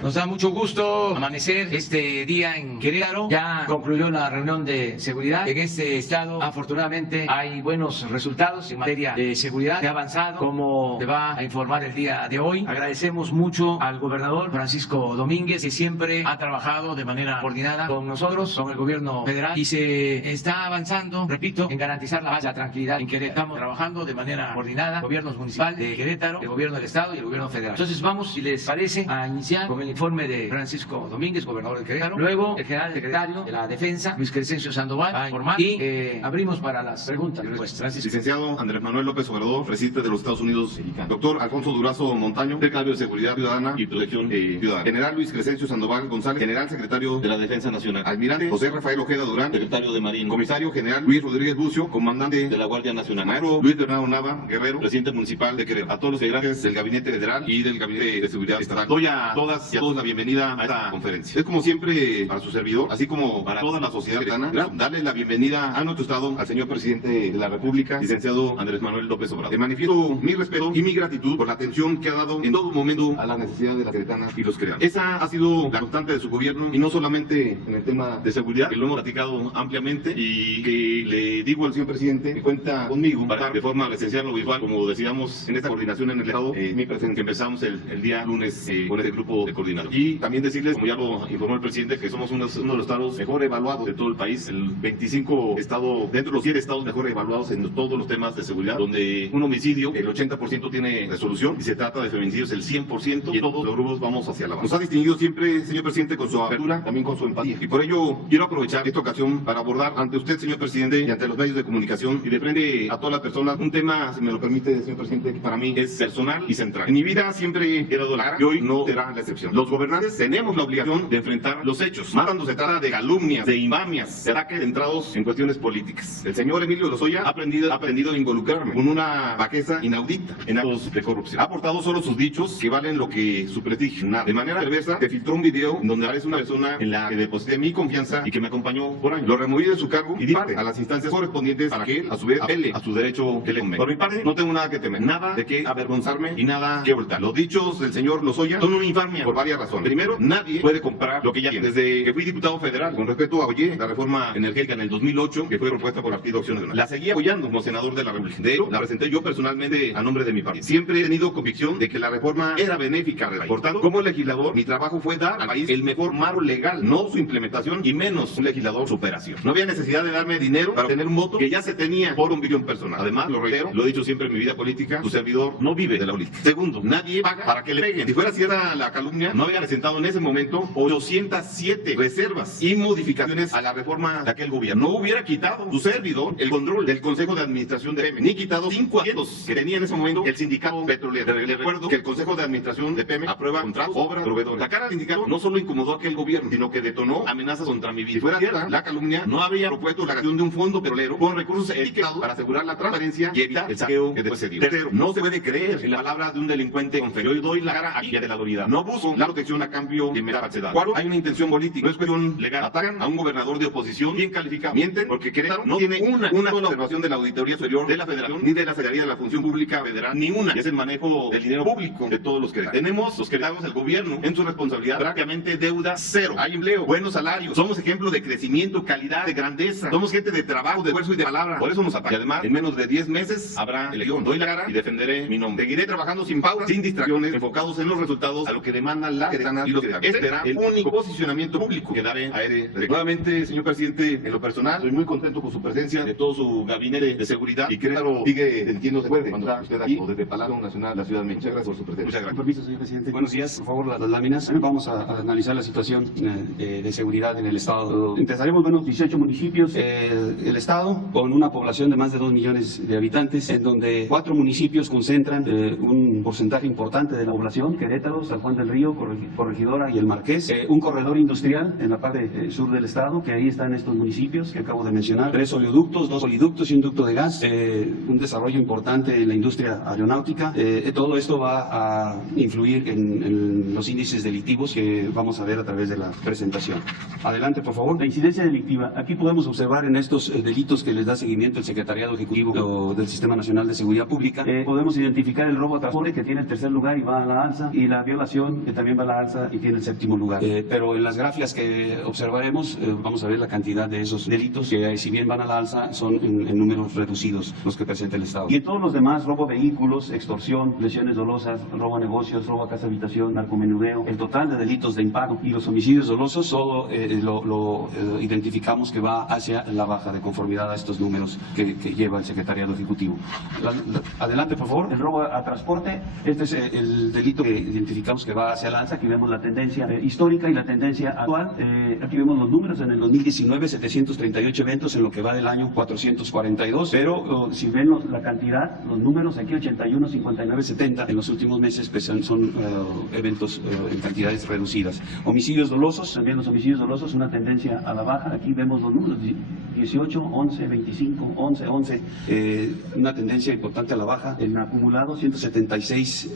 Nos da mucho gusto amanecer este día en Querétaro. Ya concluyó la reunión de seguridad. En este estado, afortunadamente, hay buenos resultados en materia de seguridad. Se ha avanzado, como te va a informar el día de hoy. Agradecemos mucho al gobernador Francisco Domínguez, que siempre ha trabajado de manera coordinada con nosotros, con el gobierno federal, y se está avanzando, repito, en garantizar la paz y la tranquilidad en Querétaro. Estamos trabajando de manera coordinada, gobiernos municipal de Querétaro, el gobierno del estado y el gobierno federal. Entonces vamos, si les parece, a iniciar con el informe de Francisco Domínguez, gobernador de Querétaro. Luego, el general secretario de la Defensa, Luis Crescencio Sandoval, va a informar y abrimos para las preguntas y respuestas. Francisco. Licenciado Andrés Manuel López Obrador, presidente de los Estados Unidos mexicanos. Doctor Alfonso Durazo Montaño, secretario de Seguridad Ciudadana y Protección Ciudadana. General Luis Crescencio Sandoval González, general secretario de la Defensa Nacional. Almirante José Rafael Ojeda Durán, secretario de Marina. Comisario general Luis Rodríguez Bucio, comandante de la Guardia Nacional. Maestro Luis Bernardo Nava Guerrero, presidente municipal de Querétaro. A todos los integrantes del Gabinete Federal y del Gabinete de Seguridad Estatal. Doy a todas y a todos la bienvenida a esta conferencia. Es como siempre para su servidor, así como para toda la sociedad queretana, darle la bienvenida a nuestro estado, al señor presidente de la República, licenciado Andrés Manuel López Obrador. Le manifiesto mi respeto y mi gratitud por la atención que ha dado en todo momento a las necesidades de las queretanas y los queretanos. Esa ha sido la constante de su gobierno, y no solamente en el tema de seguridad, que lo hemos platicado ampliamente, y que le digo al señor presidente que cuenta conmigo para de forma presencial o virtual, como decíamos en esta coordinación en el estado, mi presencia, que empezamos el día lunes con este grupo de coordinadores. Y también decirles, como ya lo informó el presidente, que somos uno de los estados mejor evaluados de todo el país, el 25 estado, dentro de los 7 estados mejor evaluados en todos los temas de seguridad, donde un homicidio, el 80% tiene resolución, y se trata de feminicidios el 100%, y en todos los rubros vamos hacia la base. Nos ha distinguido siempre, señor presidente, con su apertura, también con su empatía, y por ello quiero aprovechar esta ocasión para abordar ante usted, señor presidente, y ante los medios de comunicación, y de frente a todas las personas, un tema, si me lo permite, señor presidente, que para mí es personal y central. En mi vida siempre he dado la cara, y hoy no será la excepción. Los gobernantes tenemos la obligación de enfrentar los hechos, más cuando se trata de calumnias, de infamias, de ataques centrados en cuestiones políticas. El señor Emilio Lozoya ha aprendido a involucrarme con una bajeza inaudita en actos de corrupción. Ha aportado solo sus dichos, que valen lo que su prestigio. Nada. De manera perversa, se filtró un video donde aparece una persona en la que deposité mi confianza y que me acompañó por años. Lo removí de su cargo y di parte a las instancias correspondientes para que él, a su vez, apele a su derecho que le convenga. Por mi parte, no tengo nada que temer, nada de qué avergonzarme y nada que ocultar. Los dichos del señor Lozoya son una infamia por varias razones. Primero, nadie puede comprar lo que ya tiene. Desde que fui diputado federal, con respecto a apoyé la reforma energética en el 2008, que fue propuesta por el Partido Acción Nacional. La seguí apoyando como senador de la República. De hecho, la presenté yo personalmente a nombre de mi partido. Siempre he tenido convicción de que la reforma era benéfica al país. Por tanto, como legislador, mi trabajo fue dar al país el mejor marco legal, no su implementación, y menos un legislador su operación. No había necesidad de darme dinero para tener un voto que ya se tenía por un billón personal. Además, lo reitero, lo he dicho siempre en mi vida política, su servidor no vive de la política. Segundo, nadie paga para que le peguen. Si fuera cierta la calumnia, no había presentado en ese momento 807 reservas y modificaciones a la reforma de aquel gobierno. No hubiera quitado su servidor el control del Consejo de Administración de Pemex, ni quitado 5 asientos que tenía en ese momento el sindicato petrolero. Le recuerdo que el Consejo de Administración de Pemex aprueba contratos, obras, proveedores. Sacar al sindicato no solo incomodó a aquel gobierno, sino que detonó amenazas contra mi vida. Si fuera cierta la calumnia, no habría propuesto la creación de un fondo petrolero con recursos etiquetados para asegurar la transparencia y evitar el saqueo que después se dio. Tercero, no se puede creer en la palabra de un delincuente conferido. Yo doy la cara aquí de la autoridad. No busco la protección a cambio de mera falsedad. Cuarto, hay una intención política, no es cuestión legal. Atacan a un gobernador de oposición bien calificado. Mienten porque Querétaro no tiene una sola observación de la Auditoría Superior de la Federación, ni de la Secretaría de la Función Pública Federal, ni una. Y es el manejo del dinero público de todos los queretanos. Tenemos los queretanos, el gobierno, en su responsabilidad, prácticamente deuda cero. Hay empleo, buenos salarios. Somos ejemplo de crecimiento, calidad, de grandeza. Somos gente de trabajo, de esfuerzo y de palabra. Por eso nos atacan. Y además, en menos de 10 meses habrá elección. Doy la cara y defenderé mi nombre. Seguiré trabajando sin pausa, sin distracciones, enfocados en los resultados, a lo que demanda la queretana y los queretanos. Este será el único posicionamiento público que daré a ERE. Nuevamente, señor presidente, en lo personal, estoy muy contento con su presencia, de todo su gabinete de seguridad, y Querétaro sigue sintiéndose fuerte cuando está usted aquí o desde Palacio Nacional, la Ciudad de México. Muchas gracias por su presencia. Muchas gracias. Con permiso, señor presidente. Buenos días. Por favor, las láminas. Vamos a analizar la situación de seguridad en el estado. Empezaremos, 18 municipios. El estado con una población de más de 2 millones de habitantes, en donde 4 municipios concentran un porcentaje importante de la población: Querétaro, San Juan del Río, Corregidora y El Marqués. Un corredor industrial en la parte sur del estado, que ahí están estos municipios que acabo de mencionar. 3 oleoductos, 2 poliductos y un ducto de gas. Un desarrollo importante en la industria aeronáutica. Todo esto va a influir en los índices delictivos que vamos a ver a través de la presentación. Adelante, por favor. La incidencia delictiva. Aquí podemos observar en estos delitos que les da seguimiento el Secretariado Ejecutivo del Sistema Nacional de Seguridad Pública. Podemos identificar el robo a transporte, que tiene el tercer lugar y va a la alza, y la violación población que también va a la alza y tiene el séptimo lugar. Pero en las gráficas que observaremos vamos a ver la cantidad de esos delitos que si bien van a la alza son en números reducidos los que presenta el Estado. Y en todos los demás, robo a vehículos, extorsión, lesiones dolosas, robo a negocios, robo a casa habitación, narcomenudeo, el total de delitos de impacto y los homicidios dolosos solo lo identificamos que va hacia la baja de conformidad a estos números que lleva el Secretariado Ejecutivo. Adelante, por favor. El robo a transporte, este es el delito que identificamos que va hacia la alza. Aquí vemos la tendencia histórica y la tendencia actual. Aquí vemos los números. En el 2019, 738 eventos, en lo que va del año 442, pero si ven la cantidad, los números aquí 81, 59, 70, en los últimos meses pues, son eventos en cantidades reducidas. Homicidios dolosos, también los homicidios dolosos, una tendencia a la baja. Aquí vemos los números, 18, 11, 25, 11, 11, una tendencia importante a la baja. En acumulado, 176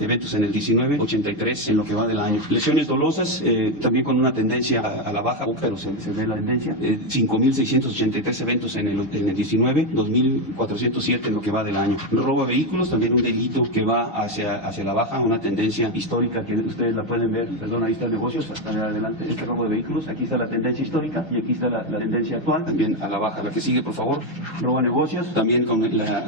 eventos en el 19, 83 en lo que va del año. Lesiones dolosas, también con una tendencia a la baja, pero se ve la tendencia. 5.683 eventos en el 19, 2.407 en lo que va del año. Robo a vehículos, también un delito que va hacia la baja, una tendencia histórica que ustedes la pueden ver. Perdón, ahí está el negocio, hasta adelante, este robo de vehículos. Aquí está la tendencia histórica y aquí está la tendencia actual, también a la baja. La que sigue, por favor. Robo a negocios, también con la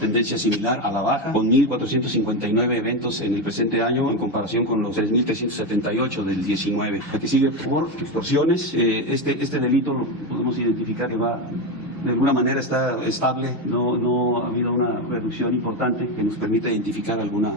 tendencia similar a la baja, con 1.459 eventos en el presente año en comparación con los 3.378 del 19. La que sigue, por favor. Extorsiones, este delito lo podemos identificar que va de alguna manera está estable, no ha habido una reducción importante que nos permita identificar alguna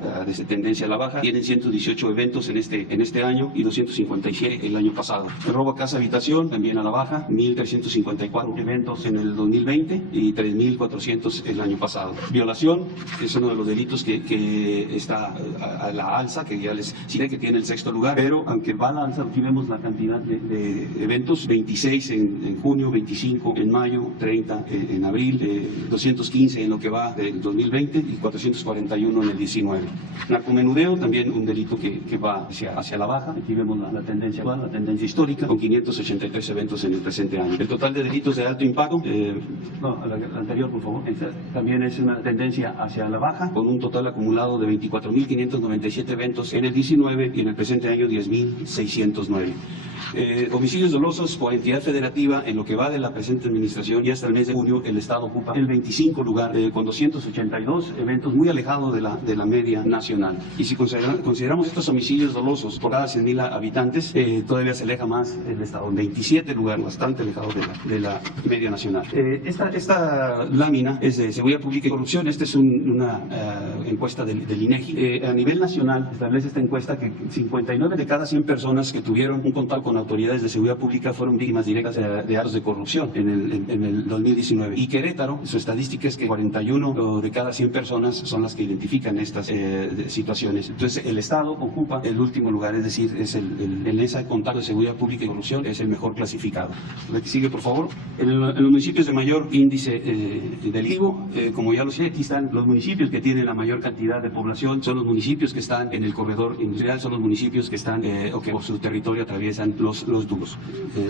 tendencia a la baja. Tienen 118 eventos en este año y 257 el año pasado. El robo a casa habitación también a la baja, 1.354 eventos en el 2020 y 3.400 el año pasado. Violación, que es uno de los delitos que está a la alza, que ya les diré que tiene el sexto lugar, pero aunque va a la alza, aquí vemos la cantidad de eventos, 26 en junio, 25 en mayo, 30 en abril, 215 en lo que va del 2020 y 441 en el 19. Narcomenudeo, también un delito que va hacia la baja. Aquí vemos la tendencia actual, la tendencia histórica, con 583 eventos en el presente año. El total de delitos de alto impacto, la anterior, por favor, también es una tendencia hacia la baja, con un total acumulado de 24.597 eventos en el 19 y en el presente año 10.609. Homicidios dolosos por entidad federativa, en lo que va de la presente administración y hasta el mes de junio, el Estado ocupa el 25 lugar con 282 eventos, muy alejado de la media nacional. Y si consideramos estos homicidios dolosos por cada 100.000 habitantes, todavía se aleja más el Estado, en 27 lugar, bastante alejado de la media nacional. Esta lámina es de Seguridad Pública y Corrupción. Esta es una encuesta del INEGI. A nivel nacional establece esta encuesta que 59 de cada 100 personas que tuvieron un contacto con autoridades de seguridad pública fueron víctimas directas de actos de corrupción en el 2019. Y Querétaro, su estadística es que 41 de cada 100 personas son las que identifican estas situaciones. Entonces, el Estado ocupa el último lugar, es decir, es en ese contacto de seguridad pública y corrupción es el mejor clasificado. La que sigue, por favor. En los municipios de mayor índice delictivo, como ya lo sé, aquí están los municipios que tienen la mayor cantidad de población, son los municipios que están en el corredor industrial, son los municipios que están o que por su territorio atraviesan los duros.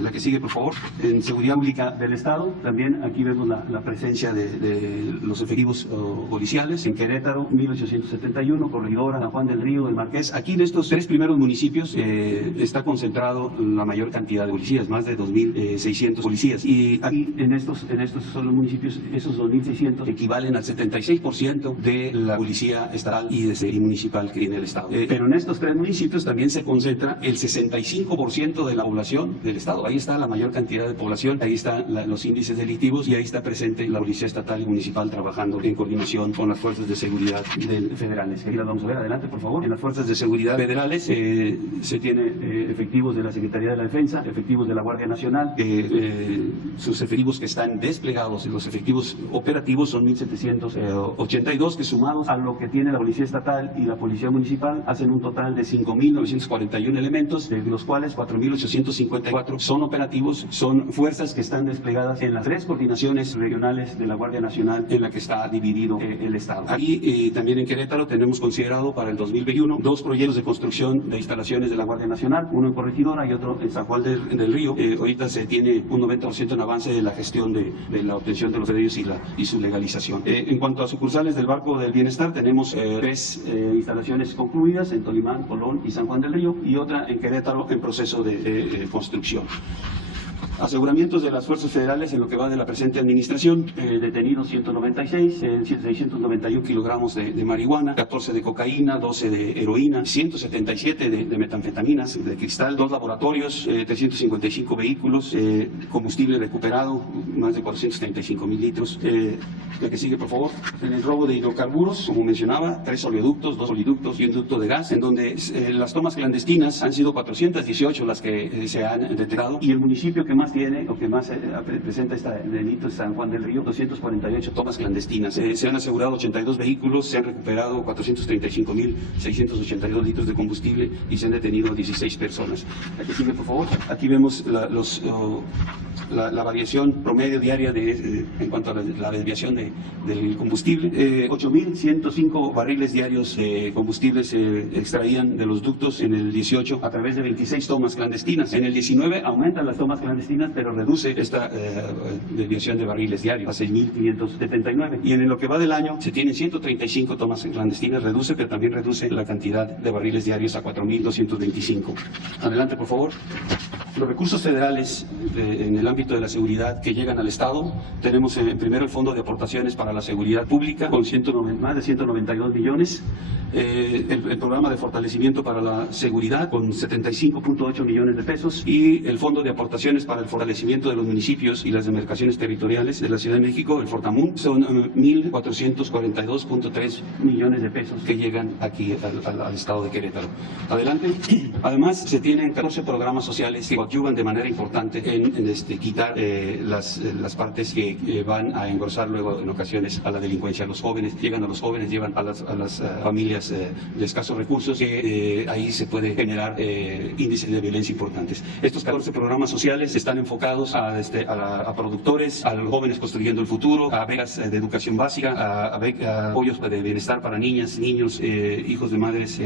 La que sigue, por favor. En seguridad pública del Estado, también aquí vemos la presencia de los efectivos policiales. En Querétaro, 1871, Corregidora, San Juan del Río, El Marqués. Aquí en estos tres primeros municipios está concentrado la mayor cantidad de policías, más de 2.600 policías. Y aquí en estos son los municipios, esos 2.600 equivalen al 76% de la policía estatal y municipal que tiene el Estado. Pero en estos tres municipios también se concentra el 65% de la población del Estado. Ahí está la mayor cantidad de población, ahí están los índices delictivos y ahí está presente la policía estatal y municipal trabajando en coordinación con las fuerzas de seguridad federales. Aquí las vamos a ver, adelante, por favor. En las fuerzas de seguridad federales se tiene efectivos de la Secretaría de la Defensa, efectivos de la Guardia Nacional, sus efectivos que están desplegados, los efectivos operativos son 1.782, que sumados a lo que tiene la Policía Estatal y la Policía Municipal hacen un total de 5.941 elementos, de los cuales 4.854 son operativos, son fuerzas que están desplegadas en las tres coordinaciones regionales de la Guardia Nacional en la que está dividido el Estado. Aquí también en Querétaro tenemos considerado para el 2021 2 proyectos de construcción de instalaciones de la Guardia Nacional, uno en Corregidora y otro en San Juan del Río. Ahorita se tiene un 90% en avance de la gestión de la obtención de los predios y su legalización. En cuanto a sucursales del Banco del Bienestar, tenemos 3 instalaciones concluidas en Tolimán, Colón y San Juan del Río, y otra en Querétaro en proceso de construcción. Aseguramientos de las fuerzas federales en lo que va de la presente administración: detenidos 196, 691 kilogramos de marihuana, 14 de cocaína, 12 de heroína, 177 de metanfetaminas, de cristal, 2 laboratorios, 355 vehículos, combustible recuperado, más de 435,000 litros. La que sigue, por favor. En el robo de hidrocarburos, como mencionaba, 3 oleoductos, 2 oliductos y un ducto de gas, en donde las tomas clandestinas han sido 418 las que se han detectado, y el municipio que más tiene o que más presenta este delito es San Juan del Río, 248 tomas clandestinas. Se han asegurado 82 vehículos, se han recuperado 435,682 litros de combustible y se han detenido 16 personas. Aquí sigue, por favor. Aquí vemos la variación promedio diaria en cuanto a la desviación del combustible. 8,105 barriles diarios de combustible se extraían de los ductos en el 18 a través de 26 tomas clandestinas. En el 19 aumentan las tomas clandestinas, pero reduce esta desviación de barriles diarios a 6,579. Y en lo que va del año se tienen 135 tomas clandestinas, reduce, pero también reduce la cantidad de barriles diarios a 4,225. Adelante, por favor. Los recursos federales en el ámbito de la seguridad que llegan al Estado, tenemos primero el Fondo de Aportaciones para la Seguridad Pública con más de 192 millones, el Programa de Fortalecimiento para la Seguridad con 75,8 millones de pesos, y el Fondo de Aportaciones para el Fortalecimiento de los Municipios y las Demarcaciones Territoriales de la Ciudad de México, el Fortamun, son 1,442,3 millones de pesos que llegan aquí al Estado de Querétaro. Adelante. Además, se tienen 14 programas sociales que ayudan de manera importante en quitar las partes que van a engrosar luego en ocasiones a la delincuencia. Los jóvenes llegan llevan a las familias de escasos recursos, que ahí se puede generar índices de violencia importantes. Estos 14 programas sociales están enfocados a productores, a los jóvenes construyendo el futuro, a becas de educación básica, a apoyos de bienestar para niñas, niños, hijos de madres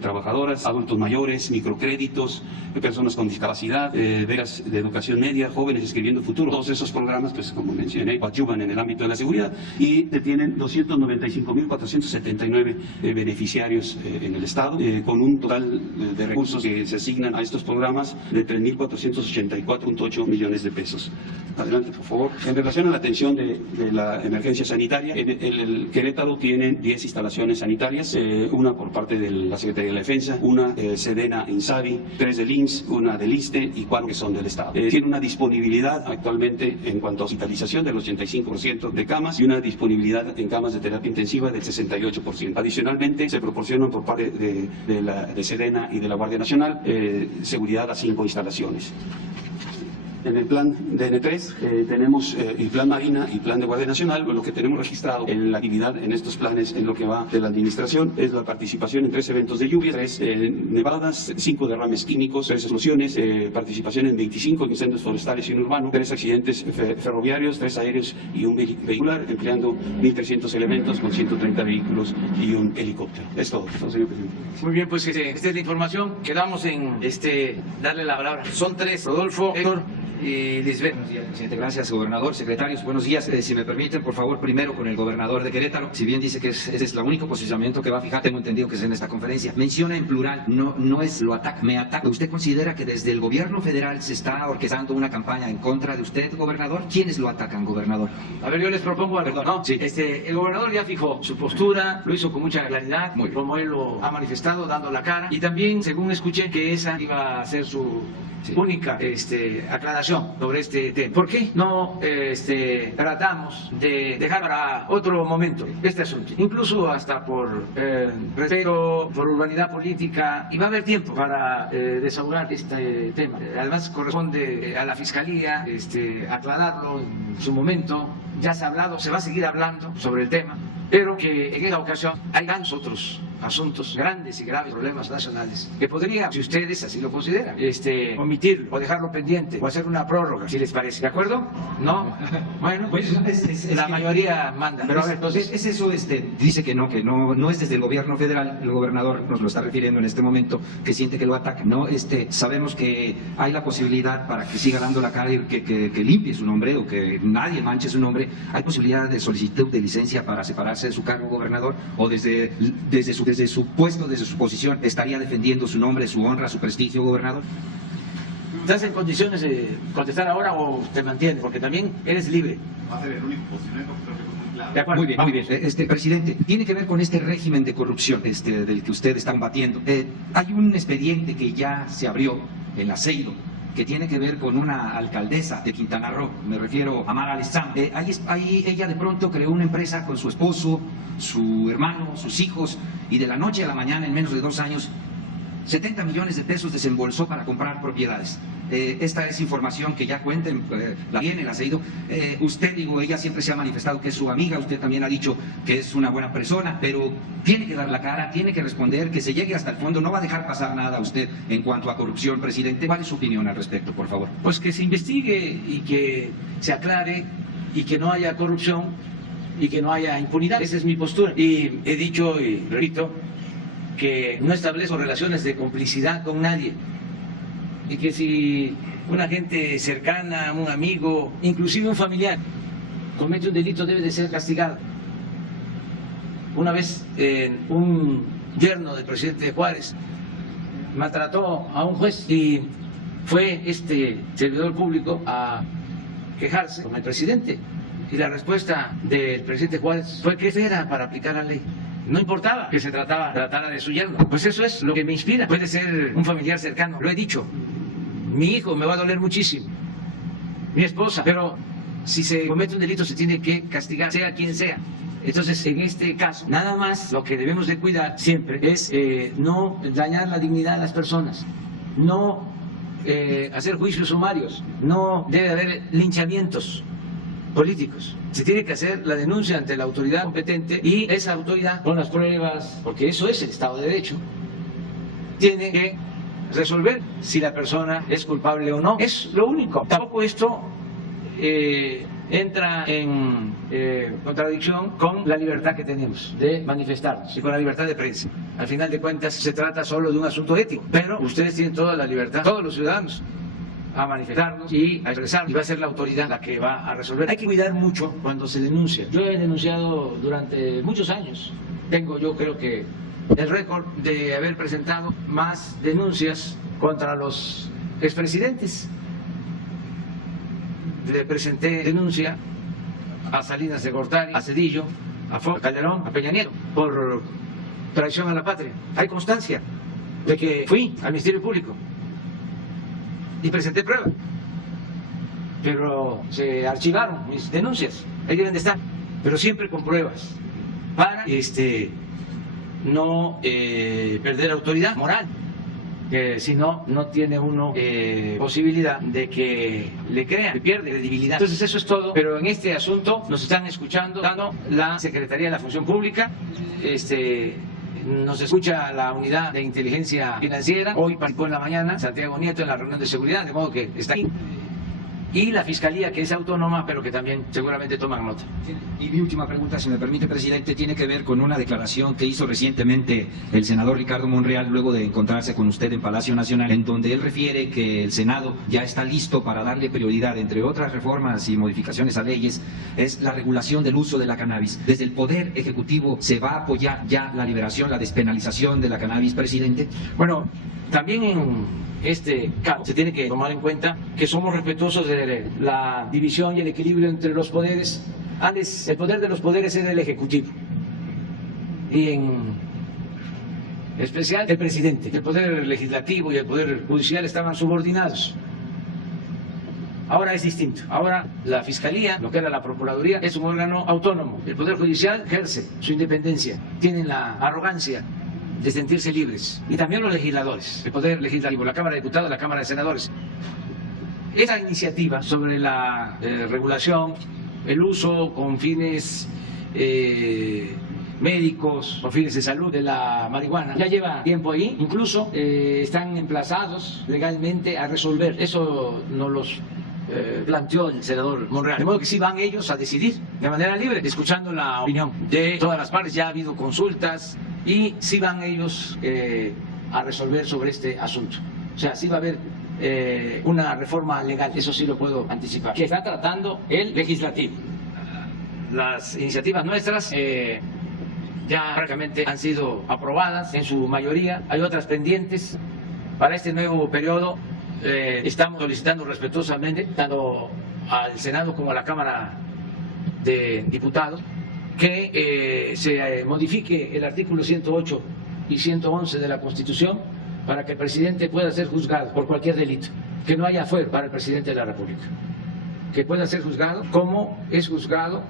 trabajadoras, adultos mayores, microcréditos, personas con discapacidad, becas de educación media, jóvenes escribiendo el futuro. Todos esos programas, pues como mencioné, ayudan en el ámbito de la seguridad, y tienen 295,479 beneficiarios en el Estado, con un total de recursos que se asignan a estos programas de 3,484,8 millones de pesos. Adelante, por favor. En relación a la atención de la emergencia sanitaria, el Querétaro tiene 10 instalaciones sanitarias, una por parte de la Secretaría de la Defensa, una Sedena Insabi, 3 del IMSS, una del ISSSTE y 4 que son del Estado. Tiene una disponibilidad actualmente en cuanto a hospitalización del 85% de camas y una disponibilidad en camas de terapia intensiva del 68%. Adicionalmente, se proporcionan por parte de Sedena y de la Guardia Nacional seguridad a 5 instalaciones. En el plan DN3 tenemos el plan Marina y plan de Guardia Nacional. Lo que tenemos registrado en la actividad en estos planes, en lo que va de la administración, es la participación en 3 eventos de lluvia, 3 nevadas, 5 derrames químicos, 3 explosiones, participación en 25 incendios forestales y urbanos, 3 accidentes ferroviarios, 3 aéreos y un vehicular, empleando 1,300 elementos con 130 vehículos y un helicóptero. Es todo, señor presidente. Muy bien, pues esta es la información. Quedamos en darle la palabra. Son 3, Rodolfo, Héctor y Lisbeth. Buenos días, presidente. Gracias, gobernador, secretarios. Buenos días. Si me permiten, por favor, primero con el gobernador de Querétaro. Si bien dice que ese es el único posicionamiento que va a fijar, tengo entendido que es en esta conferencia. Menciona en plural, no es lo ataca, me ataca. ¿Usted considera que desde el gobierno federal se está orquestando una campaña en contra de usted, gobernador? ¿Quiénes lo atacan, gobernador? A ver, yo les propongo algo. Perdón, ¿no? Sí. El gobernador ya fijó su postura, lo hizo con mucha claridad, como él lo ha manifestado, dando la cara. Y también, según escuché, que esa iba a ser su única aclaración sobre este tema. ¿Por qué no tratamos de dejar para otro momento este asunto? Incluso hasta por respeto, por urbanidad política, y va a haber tiempo para desahogar este tema. Además, corresponde a la Fiscalía aclararlo en su momento. Ya se ha hablado, se va a seguir hablando sobre el tema, pero que en esta ocasión hay tantos otros asuntos grandes y graves, problemas nacionales, que podría, si ustedes así lo consideran, omitirlo o dejarlo pendiente o hacer una prórroga, si les parece. ¿De acuerdo? ¿No? Bueno, Pues la mayoría manda. Pero a ver, entonces, es eso, dice que no es desde el gobierno federal, el gobernador nos lo está refiriendo en este momento, que siente que lo ataca. No, sabemos que hay la posibilidad para que siga dando la cara y que limpie su nombre o que nadie manche su nombre. Hay posibilidad de solicitud de licencia para separarse de su cargo, gobernador, o desde su puesto, desde su posición, estaría defendiendo su nombre, su honra, su prestigio, gobernador. ¿estás en condiciones de contestar ahora o te mantienes? Porque también eres libre. Va a ser el único posicionamiento que creo que es muy claro. De acuerdo. Muy bien. Presidente, tiene que ver con este régimen de corrupción del que usted está combatiendo. Hay un expediente que ya se abrió en la Aceido, que tiene que ver con una alcaldesa de Quintana Roo, me refiero a Mara Lezama. Ahí ella de pronto creó una empresa con su esposo, su hermano, sus hijos, y de la noche a la mañana, en menos de 2 años, 70 millones de pesos desembolsó para comprar propiedades. Esta es información que ya cuenten, la tiene, la ha seguido. Usted, ella siempre se ha manifestado que es su amiga, usted también ha dicho que es una buena persona, pero tiene que dar la cara, tiene que responder, que se llegue hasta el fondo, no va a dejar pasar nada a usted en cuanto a corrupción, presidente. ¿Cuál es su opinión al respecto, por favor? Pues que se investigue y que se aclare y que no haya corrupción y que no haya impunidad. Esa es mi postura. Y he dicho y repito que no establezco relaciones de complicidad con nadie y que si una gente cercana, un amigo, inclusive un familiar, comete un delito debe de ser castigado. Una vez un yerno del presidente Juárez maltrató a un juez y fue este servidor público a quejarse con el presidente y la respuesta del presidente Juárez fue que era para aplicar la ley. No importaba que se tratara de su yerno. Pues eso es lo que me inspira. Puede ser un familiar cercano, lo he dicho. Mi hijo me va a doler muchísimo, mi esposa, pero si se comete un delito se tiene que castigar, sea quien sea. Entonces, en este caso, nada más lo que debemos de cuidar siempre es no dañar la dignidad de las personas, no hacer juicios sumarios, no debe haber linchamientos políticos. Se tiene que hacer la denuncia ante la autoridad competente y esa autoridad, con las pruebas, porque eso es el Estado de Derecho, tiene que resolver si la persona es culpable o no. Es lo único. Tampoco esto entra en contradicción con la libertad que tenemos de manifestarnos y con la libertad de prensa. Al final de cuentas se trata solo de un asunto ético, pero ustedes tienen toda la libertad, todos los ciudadanos, a manifestarnos y a expresar, y va a ser la autoridad la que va a resolver. Hay que cuidar mucho cuando se denuncia. Yo he denunciado durante muchos años. Tengo, yo creo que el récord de haber presentado más denuncias contra los expresidentes. Le presenté denuncia a Salinas de Gortari, a Zedillo, a Fox, a Calderón, a Peña Nieto por traición a la patria. Hay constancia de que fui al Ministerio Público y presenté pruebas, pero se archivaron mis denuncias. Ahí deben de estar, pero siempre con pruebas para no perder autoridad moral. Si no, no tiene uno posibilidad de que le crean, que pierde credibilidad. Entonces eso es todo, pero en este asunto nos están escuchando, dando la Secretaría de la Función Pública, nos escucha la Unidad de Inteligencia Financiera, hoy participó en la mañana Santiago Nieto en la reunión de seguridad, de modo que está aquí. Y la Fiscalía, que es autónoma, pero que también seguramente toman nota. Y mi última pregunta, si me permite, presidente, tiene que ver con una declaración que hizo recientemente el senador Ricardo Monreal luego de encontrarse con usted en Palacio Nacional, en donde él refiere que el Senado ya está listo para darle prioridad, entre otras reformas y modificaciones a leyes, es la regulación del uso de la cannabis. Desde el Poder Ejecutivo, ¿se va a apoyar ya la liberación, la despenalización de la cannabis, presidente? Bueno, también en este caso se tiene que tomar en cuenta que somos respetuosos de la división y el equilibrio entre los poderes. Antes el poder de los poderes era el Ejecutivo y en especial el presidente. El poder legislativo y el poder judicial estaban subordinados. Ahora es distinto. Ahora la Fiscalía, lo que era la Procuraduría, es un órgano autónomo. El Poder Judicial ejerce su independencia. Tienen la arrogancia de sentirse libres. Y también los legisladores, el Poder Legislativo, la Cámara de Diputados, la Cámara de Senadores. Esa iniciativa sobre la regulación, el uso con fines médicos con fines de salud de la marihuana. Ya lleva tiempo ahí, incluso están emplazados legalmente a resolver. Eso nos los planteó el senador Monreal. De modo que sí van ellos a decidir de manera libre, escuchando la opinión de todas las partes. Ya ha habido consultas y sí van ellos a resolver sobre este asunto. O sea, sí va a haber una reforma legal, eso sí lo puedo anticipar, que está tratando el legislativo. Las iniciativas nuestras ya prácticamente han sido aprobadas en su mayoría. Hay otras pendientes para este nuevo periodo. Estamos solicitando respetuosamente, tanto al Senado como a la Cámara de Diputados, que se modifique el artículo 108 y 111 de la Constitución para que el presidente pueda ser juzgado por cualquier delito, que no haya fuero para el presidente de la República, que pueda ser juzgado como es juzgado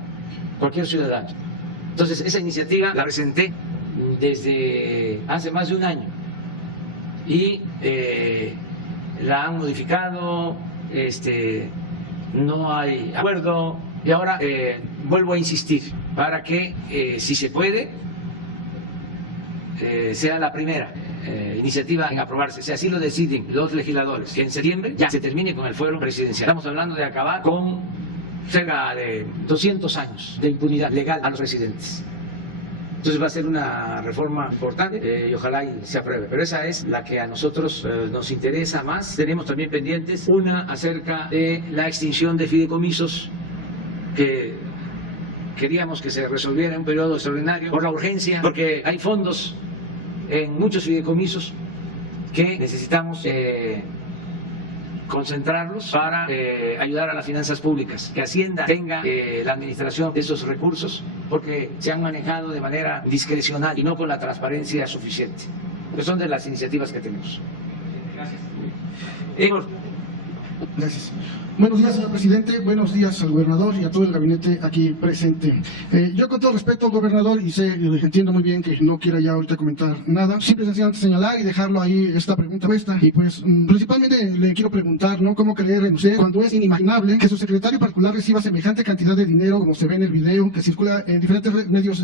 cualquier ciudadano. Entonces, esa iniciativa la presenté desde hace más de un año y la han modificado, no hay acuerdo, y ahora vuelvo a insistir para que, si se puede, sea la primera iniciativa en aprobarse, si así lo deciden los legisladores, que en septiembre ya se termine con el fuero presidencial. Estamos hablando de acabar con cerca de 200 años de impunidad legal a los presidentes. Entonces va a ser una reforma importante y ojalá y se apruebe. Pero esa es la que a nosotros nos interesa más. Tenemos también pendientes una acerca de la extinción de fideicomisos, que queríamos que se resolviera en un periodo extraordinario por la urgencia, porque hay fondos en muchos fideicomisos que necesitamos concentrarlos para ayudar a las finanzas públicas, que Hacienda tenga la administración de esos recursos, porque se han manejado de manera discrecional y no con la transparencia suficiente. Que son de las iniciativas que tenemos. Gracias. Gracias. Buenos días, señor presidente. Buenos días al gobernador y a todo el gabinete aquí presente. Yo, con todo respeto al gobernador, y entiendo muy bien que no quiera ya ahorita comentar nada, simple y sencillamente señalar y dejarlo ahí esta pregunta puesta. Y pues, principalmente le quiero preguntar, ¿no? ¿Cómo creer en usted cuando es inimaginable que su secretario particular reciba semejante cantidad de dinero, como se ve en el video, que circula en diferentes medios,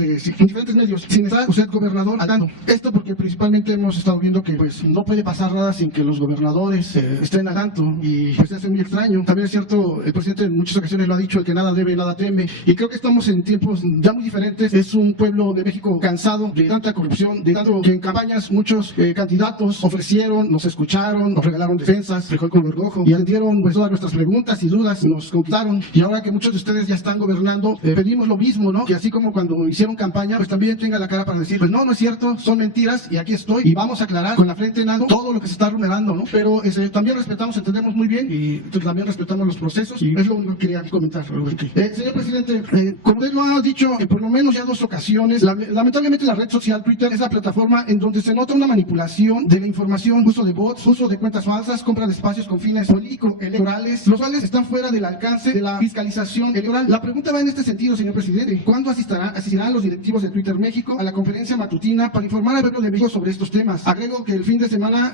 sin estar usted gobernador al tanto? Esto porque principalmente hemos estado viendo que pues no puede pasar nada sin que los gobernadores estén al tanto, y pues es muy extraño. También es cierto, el presidente en muchas ocasiones lo ha dicho, el que nada debe, nada teme, y creo que estamos en tiempos ya muy diferentes. Es un pueblo de México cansado de tanta corrupción, de tanto que en campañas muchos candidatos ofrecieron, nos escucharon, nos regalaron defensas, frijol con verdojo, y atendieron pues todas nuestras preguntas y dudas, nos conquistaron, y ahora que muchos de ustedes ya están gobernando, pedimos lo mismo, ¿no? Que así como cuando hicieron campaña, pues también tenga la cara para decir, pues no es cierto, son mentiras, y aquí estoy, y vamos a aclarar con la frente en alto todo lo que se está rumorando, ¿no? Pero también respetamos, entendemos muy bien, y también respetamos los procesos, y es lo único que quería comentar. Señor presidente, como usted lo ha dicho por lo menos ya 2 ocasiones, lamentablemente la red social Twitter es la plataforma en donde se nota una manipulación de la información, uso de bots, uso de cuentas falsas, compra de espacios con fines político-electorales, los cuales están fuera del alcance de la fiscalización electoral. La pregunta va en este sentido, señor presidente: ¿cuándo asistirán los directivos de Twitter México a la conferencia matutina para informar al pueblo de México sobre estos temas? Agrego que el fin de semana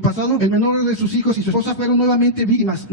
pasado, el menor de sus hijos y su esposa fueron nuevamente víctimas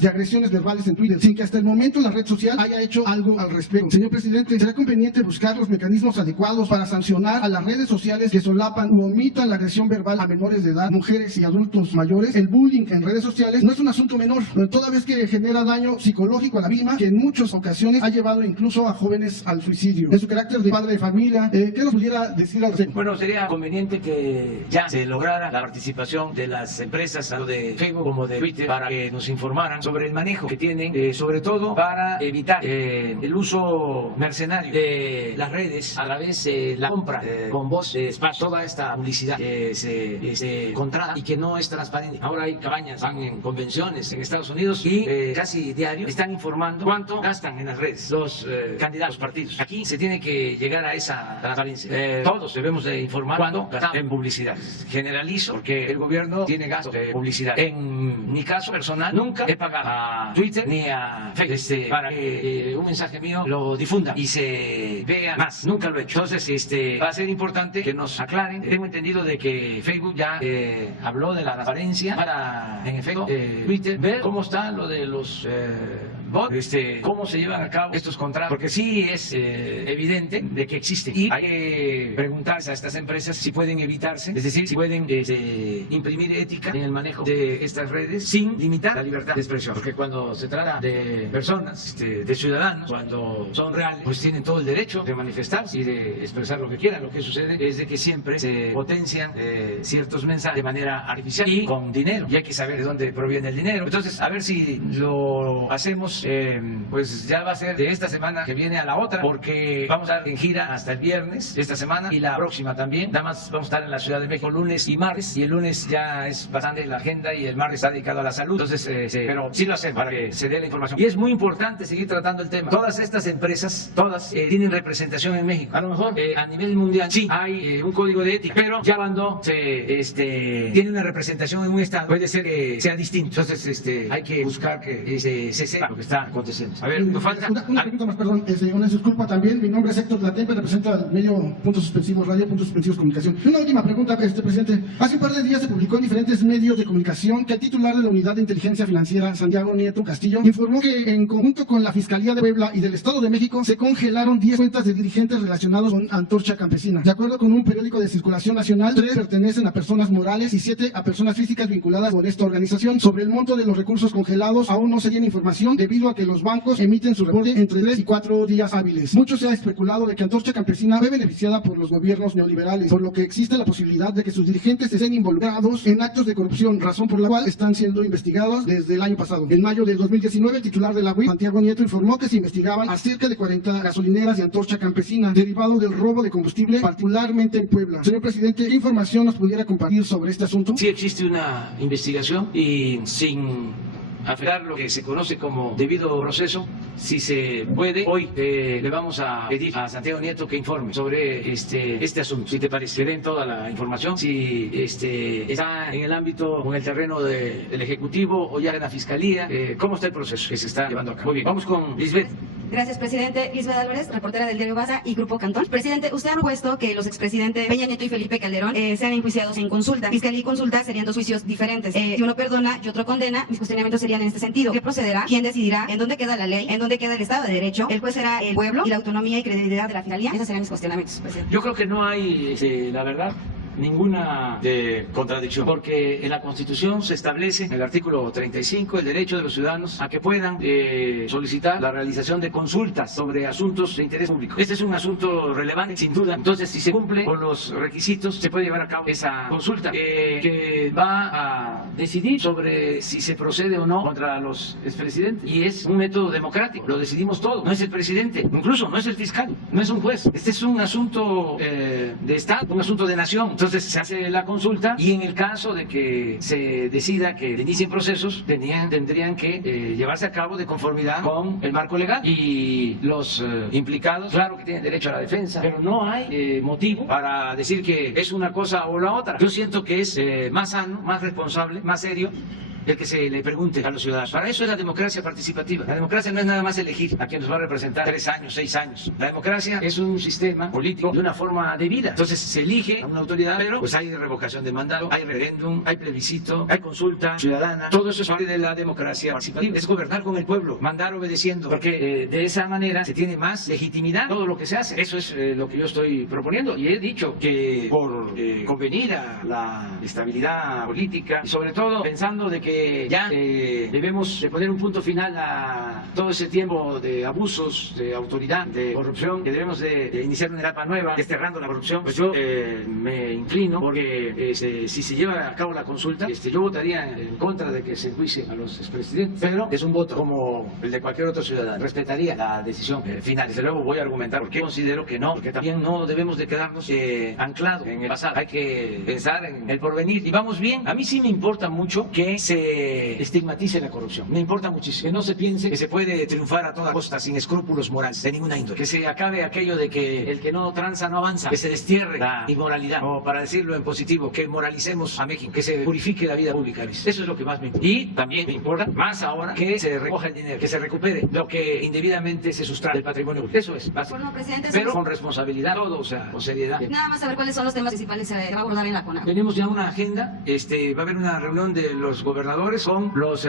de agresiones verbales en Twitter, sin que hasta el momento la red social haya hecho algo al respecto. Señor presidente, ¿será conveniente buscar los mecanismos adecuados para sancionar a las redes sociales que solapan u omitan la agresión verbal a menores de edad, mujeres y adultos mayores? El bullying en redes sociales no es un asunto menor, toda vez que genera daño psicológico a la víctima, que en muchas ocasiones ha llevado incluso a jóvenes al suicidio. En su carácter de padre de familia, ¿qué nos pudiera decir al respecto? Bueno, sería conveniente que ya se lograra la participación de las empresas, tanto de Facebook como de Twitter, para que nos informaran sobre el manejo que tienen, sobre todo para evitar el uso mercenario de las redes a través de la compra con voz de espacio, toda esta publicidad que se contrata y que no es transparente. Ahora hay campañas, van en convenciones en Estados Unidos y casi diario están informando cuánto gastan en las redes los candidatos, partidos. Aquí se tiene que llegar a esa transparencia. Todos debemos de informar cuánto gastamos en publicidad. Generalizo porque el gobierno tiene gastos de publicidad. En mi caso personal, nunca he pagado a Twitter ni a Facebook para que un mensaje mío lo difunda y se vea más. Nunca lo he hecho. Entonces va a ser importante que nos aclaren. Tengo entendido de que Facebook ya habló de la transparencia para, en efecto, Twitter ver cómo está lo de los bot, cómo se llevan a cabo estos contratos, porque sí es evidente de que existen y hay que preguntarse a estas empresas si pueden evitarse, es decir, si pueden imprimir ética en el manejo de estas redes sin limitar la libertad de expresión, porque cuando se trata de personas, de ciudadanos, cuando son reales, pues tienen todo el derecho de manifestarse y de expresar lo que quieran. Lo que sucede es de que siempre se potencian ciertos mensajes de manera artificial y con dinero, y hay que saber de dónde proviene el dinero. Entonces, a ver si lo hacemos, pues ya va a ser de esta semana que viene a la otra, porque vamos a estar en gira hasta el viernes esta semana y la próxima también. Nada más vamos a estar en la Ciudad de México lunes y martes, y el lunes ya es bastante la agenda y el martes está dedicado a la salud. Entonces, pero sí lo hacemos para que se dé la información. Y es muy importante seguir tratando el tema. Todas estas empresas, todas tienen representación en México. A lo mejor a nivel mundial sí hay un código de ética, pero ya cuando tiene una representación en un estado, puede ser que sea distinto. Entonces hay que buscar que se sepa lo que está aconteciendo. A ver, nos falta... Una pregunta más, perdón, una disculpa también. Mi nombre es Héctor Latempe, represento al medio Puntos Suspensivos Radio, Puntos Suspensivos Comunicación. Una última pregunta, presidente. Hace un par de días se publicó en diferentes medios de comunicación que el titular de la Unidad de Inteligencia Financiera, Santiago Nieto Castillo, informó que en conjunto con la Fiscalía de Puebla y del Estado de México se congelaron 10 cuentas de dirigentes relacionados con Antorcha Campesina. De acuerdo con un periódico de circulación nacional, 3 pertenecen a personas morales y 7 a personas físicas vinculadas con esta organización. Sobre el monto de los recursos congelados aún no se tiene información debido a que los bancos emiten su reporte entre 3 y 4 días hábiles. Mucho se ha especulado de que Antorcha Campesina fue beneficiada por los gobiernos neoliberales, por lo que existe la posibilidad de que sus dirigentes estén involucrados en actos de corrupción, razón por la cual están siendo investigados desde el año pasado. En mayo de 2019, el titular de la UIF, Santiago Nieto, informó que se investigaban a cerca de 40 gasolineras de Antorcha Campesina, derivado del robo de combustible, particularmente en Puebla. Señor presidente, ¿qué información nos pudiera compartir sobre este asunto? Sí existe una investigación y sin afectar lo que se conoce como debido proceso, si se puede, hoy le vamos a pedir a Santiago Nieto que informe sobre este asunto, si te parece, que den toda la información, si está en el ámbito o en el terreno del Ejecutivo o ya en la Fiscalía, cómo está el proceso que se está llevando a cabo. Muy bien, vamos con Lisbeth. Gracias, presidente. Lisbeth Álvarez, reportera del diario Baza y Grupo Cantón. Presidente, usted ha propuesto que los expresidentes Peña Nieto y Felipe Calderón sean enjuiciados en consulta. Fiscalía y consulta serían 2 juicios diferentes. Si uno perdona y otro condena, mis cuestionamientos serían en este sentido. ¿Qué procederá? ¿Quién decidirá? ¿En dónde queda la ley? ¿En dónde queda el Estado de Derecho? ¿El juez será el pueblo? ¿Y la autonomía y credibilidad de la Fiscalía? Esos serían mis cuestionamientos, presidente. Yo creo que no hay, la verdad, ninguna contradicción, porque en la Constitución se establece en el artículo 35 el derecho de los ciudadanos a que puedan solicitar la realización de consultas sobre asuntos de interés público. Este es un asunto relevante, sin duda. Entonces, si se cumple con los requisitos, se puede llevar a cabo esa consulta que va a decidir sobre si se procede o no contra los expresidentes. Y es un método democrático, lo decidimos todos. No es el presidente, incluso no es el fiscal, no es un juez. Este es un asunto de Estado, un asunto de nación. Entonces se hace la consulta y en el caso de que se decida que inicien procesos, tendrían que llevarse a cabo de conformidad con el marco legal. Y los implicados, claro que tienen derecho a la defensa, pero no hay motivo para decir que es una cosa o la otra. Yo siento que es más sano, más responsable, más serio el que se le pregunte a los ciudadanos. Para eso es la democracia participativa. La democracia no es nada más elegir a quien nos va a representar 3 años, 6 años. La democracia es un sistema político de una forma de vida. Entonces se elige a una autoridad, pero pues hay revocación de mandato, hay referéndum, hay plebiscito, hay consulta ciudadana. Todo eso es parte de la democracia participativa. Es gobernar con el pueblo, mandar obedeciendo, porque de esa manera se tiene más legitimidad todo lo que se hace. Eso es lo que yo estoy proponiendo y he dicho que por convenir a la estabilidad política y sobre todo pensando de que ya debemos de poner un punto final a todo ese tiempo de abusos, de autoridad, de corrupción, que debemos de iniciar una etapa nueva, desterrando la corrupción. Pues yo me inclino porque si se lleva a cabo la consulta, yo votaría en contra de que se enjuicie a los expresidentes, pero es un voto como el de cualquier otro ciudadano. Respetaría la decisión final. Desde luego voy a argumentar por qué considero que no, porque también no debemos de quedarnos anclados en el pasado. Hay que pensar en el porvenir y vamos bien. A mí sí me importa mucho que se estigmatice la corrupción. Me importa muchísimo. Que no se piense que se puede triunfar a toda costa sin escrúpulos morales de ninguna índole. Que se acabe aquello de que el que no tranza no avanza. Que se destierre la inmoralidad. O para decirlo en positivo, que moralicemos a México. Que se purifique la vida pública. Eso es lo que más me importa. Y también me importa más ahora que se recoja el dinero. Que se recupere lo que indebidamente se sustrae del patrimonio público. Eso es básico. Bueno, presidente, pero con responsabilidad todo, o sea, con seriedad. Nada más saber cuáles son los temas principales que se va a abordar en la CONAGO. Tenemos ya una agenda. Va a haber una reunión de los gobernadores gobernadores, con los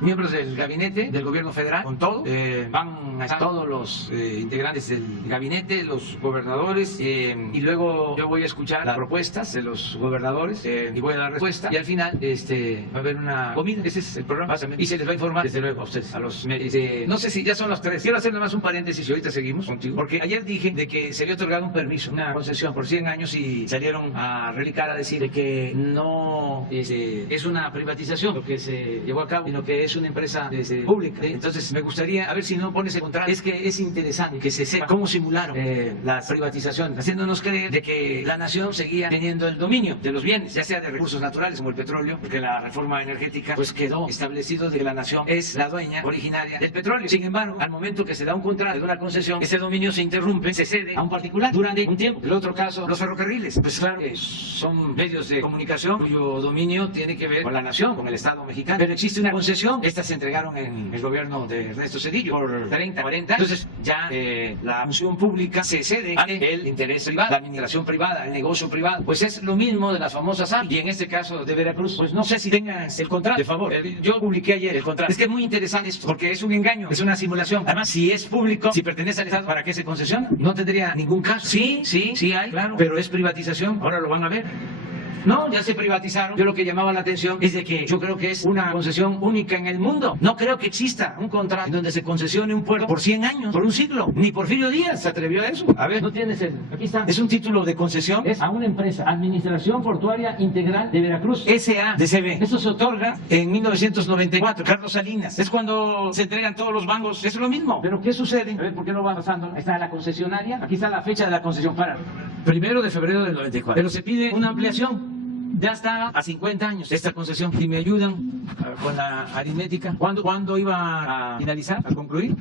miembros del gabinete del gobierno federal, con todo. Van a estar todos los integrantes del gabinete, los gobernadores, y luego yo voy a escuchar las propuestas de los gobernadores y voy a dar respuesta. Y al final va a haber una comida. Ese es el programa, básicamente. Y se les va a informar desde luego a ustedes, a los medios. No sé si ya son las 3. Quiero hacer nada más un paréntesis y ahorita seguimos contigo. Porque ayer dije de que se había otorgado un permiso, una concesión por 100 años y salieron a relicar a decir de que no es una privatización lo que se llevó a cabo, sino que es una empresa pública. Entonces me gustaría, a ver si no pones el contrario. Es que es interesante que se sepa cómo simularon las privatizaciones, haciéndonos creer de que la nación seguía teniendo el dominio de los bienes, ya sea de recursos naturales como el petróleo, porque la reforma energética pues quedó establecido de que la nación es la dueña originaria del petróleo. Sin embargo, al momento que se da un contrato de una concesión, ese dominio se interrumpe, se cede a un particular durante un tiempo. El otro caso, los ferrocarriles, pues claro que son medios de comunicación cuyo dominio tiene que ver con la nación, con el Estado mexicano, pero existe una concesión. Estas se entregaron en el gobierno de Ernesto Zedillo por 30, 40 años. Entonces ya la función pública se cede al interés privado, la administración privada, el negocio privado. Pues es lo mismo de las famosas ARP. Y en este caso de Veracruz, pues no sé si tengan el contrato, de favor. Yo publiqué ayer el contrato. Es que es muy interesante esto, porque es un engaño, es una simulación. Además, si es público, si pertenece al Estado, ¿para qué se concesiona? No tendría ningún caso. Sí hay, claro, pero es privatización. Ahora lo van a ver. No, ya se privatizaron. Yo lo que llamaba la atención es de que yo creo que es una concesión única en el mundo. No creo que exista un contrato en donde se concesione un puerto por 100 años, por un siglo. Ni Porfirio Díaz se atrevió a eso. A ver, no tienes aquí está. Es un título de concesión. Es a una empresa, Administración Portuaria Integral de Veracruz, SADCB. Eso se otorga en 1994, Carlos Salinas. Es cuando se entregan todos los bancos. Es lo mismo. Pero ¿qué sucede? A ver, ¿por qué no va pasando? Ahí está la concesionaria. Aquí está la fecha de la concesión para 1 de febrero del 94. Pero se pide una ampliación. Ya está a 50 años esta concesión. Si me ayudan con la aritmética, ¿cuándo iba a finalizar, a concluir?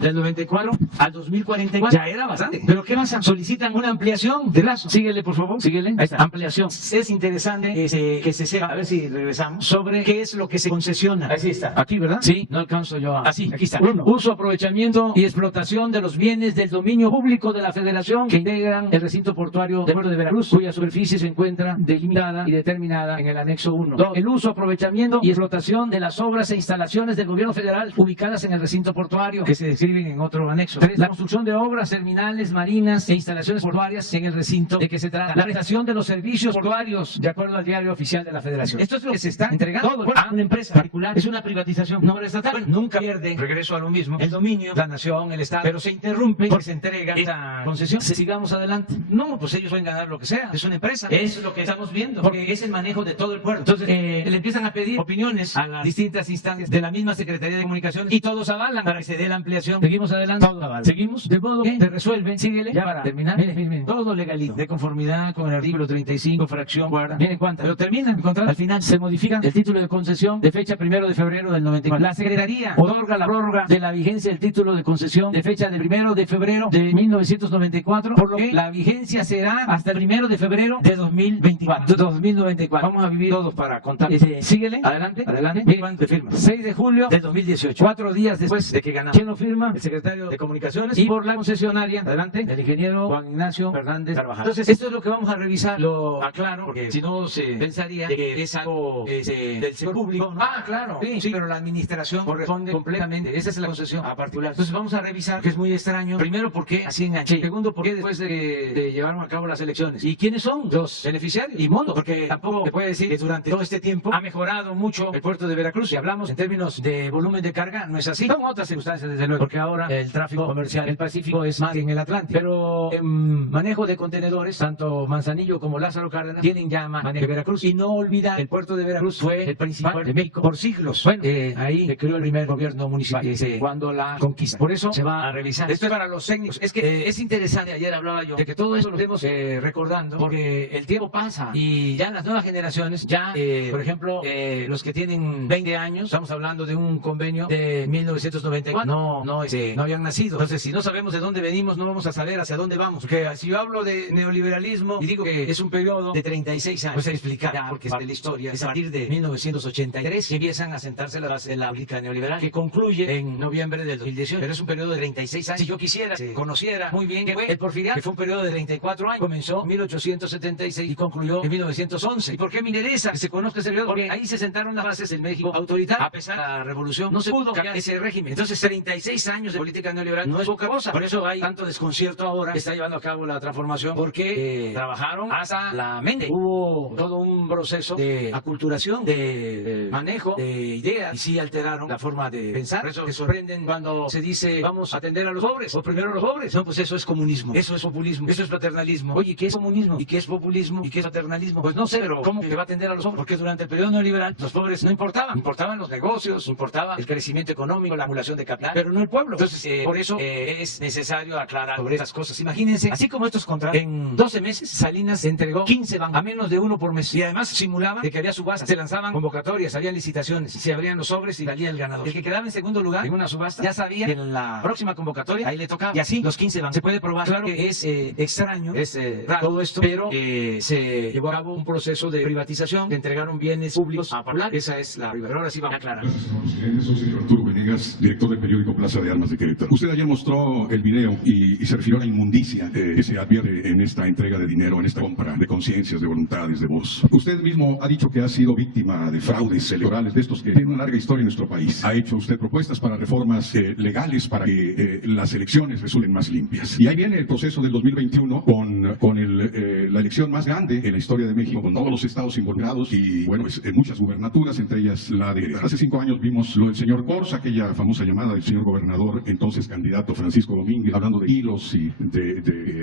Del 94 al 2044. Ya era bastante. ¿Pero qué pasa? Solicitan una ampliación de plazo. Síguele, por favor. Síguele. Ahí está. Ampliación. Es interesante que se sepa, a ver si regresamos, sobre qué es lo que se concesiona. Así está. Aquí, ¿verdad? Sí. No alcanzo yo a... Así, aquí está. 1. Uso, aprovechamiento y explotación de los bienes del dominio público de la Federación que integran el recinto portuario del puerto de Veracruz, cuya superficie se encuentra delimitada y determinada en el anexo 1. 2. El uso, aprovechamiento y explotación de las obras e instalaciones del gobierno federal ubicadas en el recinto portuario, que se describe en otro anexo. 3. La construcción de obras, terminales, marinas e instalaciones portuarias en el recinto de que se trata. La prestación de los servicios portuarios de acuerdo al diario oficial de la Federación. Esto es lo que se está entregando todo a una empresa particular. Es una privatización no estatal. Bueno, nunca pierde, regreso a lo mismo, el dominio, la nación, el Estado, pero se interrumpe porque se entrega esta concesión. Sigamos adelante. No, pues ellos pueden ganar lo que sea. Es una empresa. Es lo que estamos viendo, porque es el manejo de todo el puerto. Entonces, le empiezan a pedir opiniones a las distintas instancias de la misma Secretaría de Comunicaciones y todos avalan para que se dé la ampliación. Seguimos adelante. Todo avala. Seguimos. De modo que se resuelve. Síguele. Ya para terminar. Miren. Todo legalito. De conformidad con el artículo 35, fracción cuarta. Miren cuántas. Pero termina el contrato. Al final se modifica el título de concesión de fecha 1 de febrero del 94. La Secretaría otorga la prórroga de la vigencia del título de concesión de fecha del 1 de febrero de 1994, por lo que la vigencia será hasta el 1 de febrero de 2024. 2094. Vamos a vivir todos para contar. Síguele. Adelante. Miren cuánto firma. 6 de julio del 2018. 4 días después de que ganamos. ¿Quién lo firma? El secretario de Comunicaciones y por la concesionaria, adelante, el ingeniero Juan Ignacio Fernández Carvajal. Entonces, esto es lo que vamos a revisar, lo aclaro, porque si no se pensaría de que es algo del sector público. ¿No? Ah, claro, sí, pero la administración corresponde completamente, esa es la concesión a particular. Entonces vamos a revisar, que es muy extraño, primero, ¿por qué así enganché? Segundo, ¿por qué después de llevaron a cabo las elecciones? ¿Y quiénes son los beneficiarios? Y mundo, porque tampoco se puede decir que durante todo este tiempo ha mejorado mucho el puerto de Veracruz. Si hablamos en términos de volumen de carga, no es así. Son otras circunstancias, desde luego, porque ahora el tráfico comercial del Pacífico es más que en el Atlántico. Pero en manejo de contenedores, tanto Manzanillo como Lázaro Cárdenas tienen ya manejo de Veracruz. Y no olvidar, el puerto de Veracruz fue el principal de México por siglos. Bueno, ahí se creó el primer gobierno municipal, cuando la conquista. Por eso se va a revisar. Esto es para los técnicos. Es que es interesante, ayer hablaba yo, de que todo eso lo estemos recordando, porque el tiempo pasa y ya las nuevas generaciones, ya, por ejemplo, los que tienen 20 años, estamos hablando de un convenio de 1994, no habían nacido. Entonces, si no sabemos de dónde venimos, no vamos a saber hacia dónde vamos. Porque si yo hablo de neoliberalismo y digo que es un periodo de 36 años, pues hay que explicar, ya, porque es parte de la historia. Es a partir de 1983 que empiezan a sentarse las bases de la política neoliberal, que concluye en noviembre del 2018. Pero es un periodo de 36 años. Si yo quisiera que se conociera muy bien que fue el porfiriato, que fue un periodo de 34 años, comenzó en 1876 y concluyó en 19 1911. ¿Y por qué me interesa que se conozca ese periodo? Porque ahí se sentaron las bases del México autoritario. A pesar de la revolución, no se pudo cambiar ese régimen. Entonces, 36 años de política neoliberal no es poca cosa. Por eso hay tanto desconcierto ahora que está llevando a cabo la transformación, porque trabajaron hasta la mente. Hubo todo un proceso de aculturación, de manejo de ideas, y sí alteraron la forma de pensar. Por eso se sorprenden cuando se dice vamos a atender a los pobres, o primero a los pobres. No, pues eso es comunismo, eso es populismo, eso es paternalismo. Oye, ¿qué es comunismo? ¿Y qué es populismo? ¿Y qué es paternalismo? Pues no sé, pero ¿cómo que va a atender a los pobres? Porque durante el periodo neoliberal los pobres no importaban. Importaban los negocios, importaba el crecimiento económico, la acumulación de capital, pero no el pueblo. Entonces, por eso es necesario aclarar sobre esas cosas. Imagínense, así como estos contratos, en 12 meses Salinas entregó 15 bancos, a menos de uno por mes. Y además simulaban de que había subastas, se lanzaban convocatorias, había licitaciones, se abrían los sobres y salía el ganador. El que quedaba en segundo lugar en una subasta ya sabía que en la próxima convocatoria ahí le tocaba. Y así los 15 bancos. Se puede probar. Claro que es extraño, es raro todo esto, pero se llevó a cabo un proceso de privatización, que entregaron bienes públicos a Popular. Esa es la primera. Ahora sí vamos a aclarar. Gracias, señor presidente. Soy señor Arturo Venegas, director del periódico Plaza de Armas de Querétaro. Usted ayer mostró el video y se refirió a la inmundicia que se advierte en esta entrega de dinero, en esta compra de conciencias, de voluntades, de voz. Usted mismo ha dicho que ha sido víctima de fraudes electorales, de estos que tienen una larga historia en nuestro país. Ha hecho usted propuestas para reformas legales para que las elecciones resulten más limpias. Y ahí viene el proceso del 2021 con la elección más grande en la historia de México, con todos los estados involucrados y, bueno, pues, en muchas gubernaturas, entre ellas la de... Hace 5 años vimos lo del señor Kors, aquella famosa llamada del señor gobernador, entonces candidato Francisco Domínguez, hablando de kilos y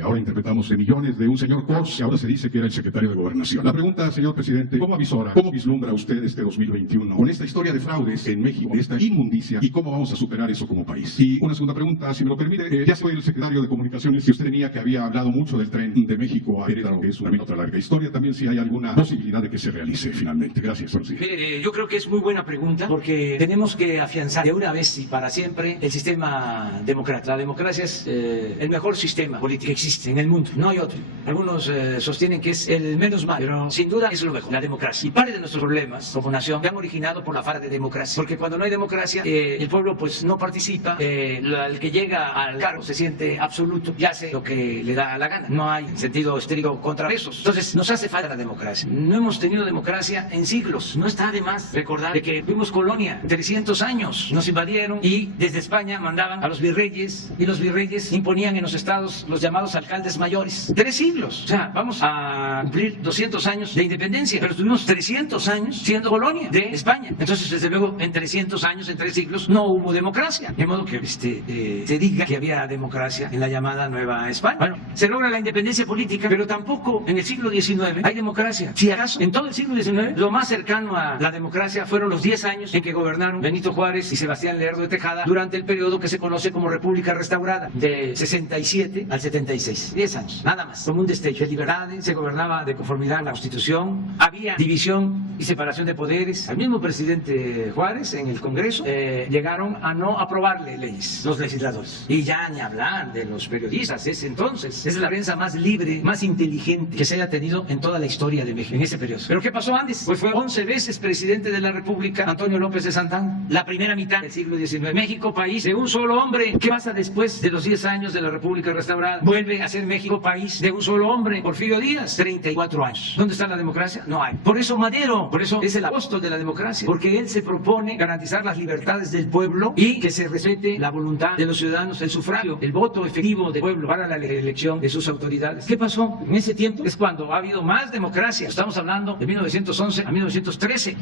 ahora interpretamos de millones de un señor Kors, y ahora se dice que era el secretario de Gobernación. La pregunta, señor presidente, ¿cómo avisora, cómo vislumbra usted este 2021 con esta historia de fraudes en México, esta inmundicia, y cómo vamos a superar eso como país? Y una segunda pregunta, si me lo permite, ya fue el secretario de Comunicaciones que usted tenía, que había hablado mucho del tren de México a Querétaro, que es una otra larga historia, también si hay alguna posibilidad de que se realice finalmente. Gracias, señor presidente. Mire, yo creo que es muy buena pregunta, porque tenemos que afianzar de una vez y para siempre el sistema democrático. La democracia es el mejor sistema político que existe en el mundo, no hay otro. Algunos sostienen que es el menos malo, pero sin duda es lo mejor, la democracia. Y parte de nuestros problemas como nación se han originado por la falta de democracia, porque cuando no hay democracia, el pueblo pues no participa, el que llega al cargo se siente absoluto y hace lo que le da la gana. No hay sentido estricto contrapesos. Entonces nos hace falta la democracia. No hemos tenido democracia en siglos. No está de más recordar de que fuimos colonia 300 años. Nos invadieron y desde España mandaban a los virreyes, y los virreyes imponían en los estados los llamados alcaldes mayores. 3 siglos. O sea, vamos a cumplir 200 años de independencia, pero estuvimos 300 años siendo colonia de España. Entonces, desde luego, en 300 años, en 3 siglos, no hubo democracia. De modo que se diga que había democracia en la llamada Nueva España. Bueno, se logra la independencia política, pero tampoco en el siglo XIX hay democracia. Si acaso, en todo el siglo XIX, lo más cercano a la democracia fueron los 10 años en que gobernaron Benito Juárez y Sebastián Lerdo de Tejada durante el periodo que se conoce como República Restaurada, de 67 al 76. 10 años, nada más. Como un destello de libertades, se gobernaba de conformidad a la Constitución, había división y separación de poderes. Al mismo presidente Juárez, en el Congreso, llegaron a no aprobarle leyes, los legisladores. Y ya ni hablar de los periodistas, entonces. Es la prensa más libre, más inteligente que se haya tenido en toda la historia de México, en ese periodo. ¿Pero qué pasó antes? Pues fue 11 veces presidente de la República Antonio López de Santana. La primera mitad del siglo XIX. México, país de un solo hombre. ¿Qué pasa después de los 10 años de la República Restaurada? Vuelve a ser México, país de un solo hombre. Porfirio Díaz, 34 años. ¿Dónde está la democracia? No hay. Por eso Madero, por eso es el apóstol de la democracia, porque él se propone garantizar las libertades del pueblo y que se respete la voluntad de los ciudadanos, el sufragio, el voto efectivo del pueblo para la elección de sus autoridades. ¿Qué pasó? En ese tiempo es cuando ha habido más democracia. Estamos hablando de 1911 a 1913.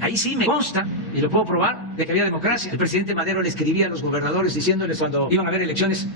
Ahí sí me consta, y lo puedo probar, de que había democracia. El presidente Madero le escribía a los gobernadores diciéndoles cuando iban a haber elecciones: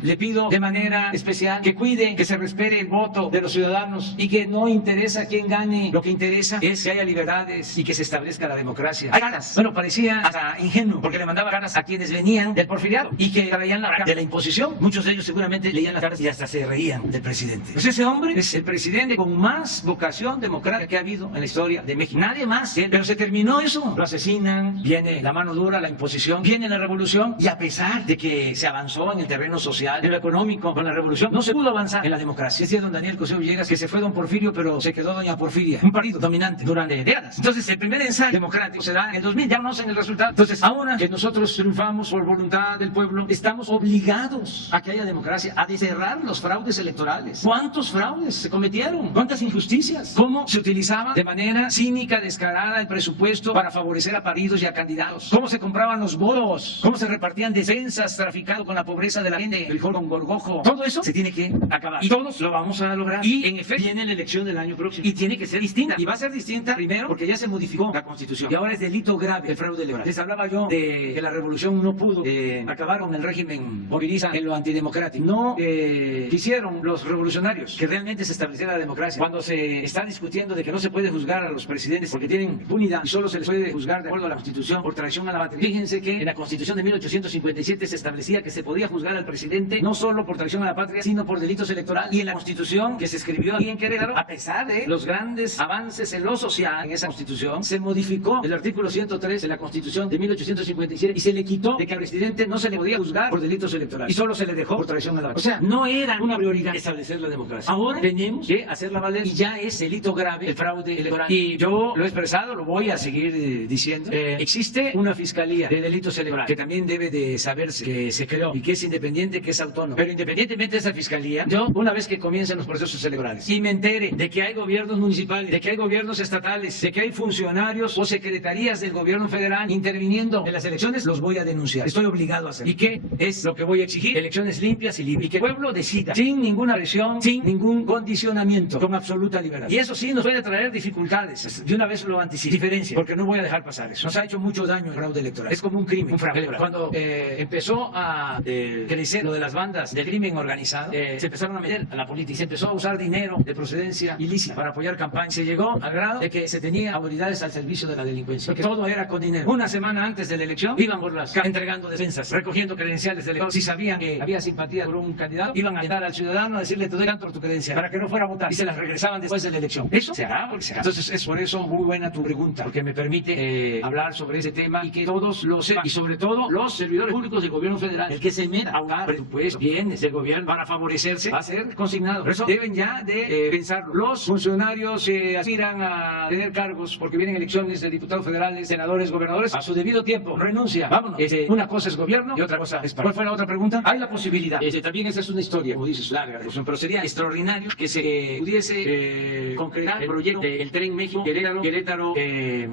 le pido de manera especial que cuiden, que se respete el voto de los ciudadanos y que no interesa quién gane. Lo que interesa es que haya libertades y que se establezca la democracia. Hay ganas. Bueno, parecía hasta ingenuo, porque le mandaba ganas a quienes venían del porfiriado y que traían la de la imposición. Muchos de ellos seguramente leían las cartas y hasta se reían del presidente. Pues ese hombre es el presidente con más vocación democrática que ha habido en la historia de México. Nadie más. Pero se terminó eso. Lo asesinan, viene la mano dura, la imposición, viene la revolución, y a pesar de que se avanzó en el terreno social, social, en lo económico, con la revolución, no se pudo avanzar en la democracia. Decía don Daniel Cosío Villegas que se fue don Porfirio, pero se quedó doña Porfiria, un partido dominante durante décadas. Entonces, el primer ensayo democrático se da en el 2000, ya no en el resultado. Entonces, ahora que nosotros triunfamos por voluntad del pueblo, estamos obligados a que haya democracia, a desterrar los fraudes electorales. ¿Cuántos fraudes se cometieron? ¿Cuántas injusticias? ¿Cómo se utilizaba de manera cínica, descarada el presupuesto para favorecer a partidos y a candidatos? ¿Cómo se compraban los votos? ¿Cómo se repartían despensas traficando con la pobreza de la gente? El con gorgojo. Todo eso se tiene que acabar. Y todos lo vamos a lograr. Y en efecto, viene la elección del año próximo. Y tiene que ser distinta. Y va a ser distinta primero porque ya se modificó la Constitución. Y ahora es delito grave el fraude electoral. Les hablaba yo de que la revolución no pudo acabar con el régimen movilista en lo antidemocrático. No quisieron los revolucionarios que realmente se estableciera la democracia. Cuando se está discutiendo de que no se puede juzgar a los presidentes porque tienen impunidad y solo se les puede juzgar de acuerdo a la Constitución por traición a la patria. Fíjense que en la Constitución de 1857 se establecía que se podía juzgar al presidente no solo por traición a la patria, sino por delitos electorales. Y en la Constitución que se escribió aquí en Querétaro, a pesar de los grandes avances en lo social en esa Constitución, se modificó el artículo 103 de la Constitución de 1857 y se le quitó de que al presidente no se le podía juzgar por delitos electorales y solo se le dejó por traición a la patria. O sea, no era una prioridad establecer la democracia. Ahora tenemos que hacerla valer y ya es delito grave el fraude electoral. Y yo lo he expresado, lo voy a seguir diciendo. Existe una fiscalía de delitos electorales que también debe de saberse que se creó y que es independiente, que es autónoma. Pero independientemente de esa fiscalía, yo una vez que comiencen los procesos electorales y me entere de que hay gobiernos municipales, de que hay gobiernos estatales, de que hay funcionarios o secretarías del gobierno federal interviniendo en las elecciones, los voy a denunciar. Estoy obligado a hacerlo. ¿Y qué es lo que voy a exigir? Elecciones limpias y libres. Y que el pueblo decida sin ninguna presión, sin ningún condicionamiento, con absoluta libertad. Y eso sí nos puede traer dificultades. De una vez lo anticipo. Diferencia, porque no voy a dejar pasar eso. Nos ha hecho mucho daño el fraude electoral. Es como un crimen, un fraude electoral. Cuando empezó a crecer lo de las bandas del crimen organizado, se empezaron a meter a la política y se empezó a usar dinero de procedencia ilícita para apoyar campañas. Se llegó al grado de que se tenía autoridades al servicio de la delincuencia, que todo era con dinero. Una semana antes de la elección iban por las calles entregando defensas, recogiendo credenciales de elector. Si sabían que había simpatía por un candidato, iban a llegar al ciudadano a decirle: te doy tanto por tu credencial, para que no fuera a votar, y se las regresaban después de la elección. Eso se hará porque se hará. Entonces es por eso muy buena tu pregunta, porque me permite hablar sobre ese tema y que todos lo sepan, y sobre todo los servidores públicos del gobierno federal. El que se meta a usar presupuesto, bienes del gobierno para favorecerse, va a ser consignado. Por eso deben ya de pensarlo. Los funcionarios que aspiran a tener cargos porque vienen elecciones de diputados federales, senadores, gobernadores, a su debido tiempo renuncia. Vámonos. Una cosa es gobierno y otra cosa es para. ¿Cuál fue la otra pregunta? Hay la posibilidad. También esa es una historia, como dices, larga, pero sería extraordinario que se pudiese concretar el proyecto del Tren México, Querétaro,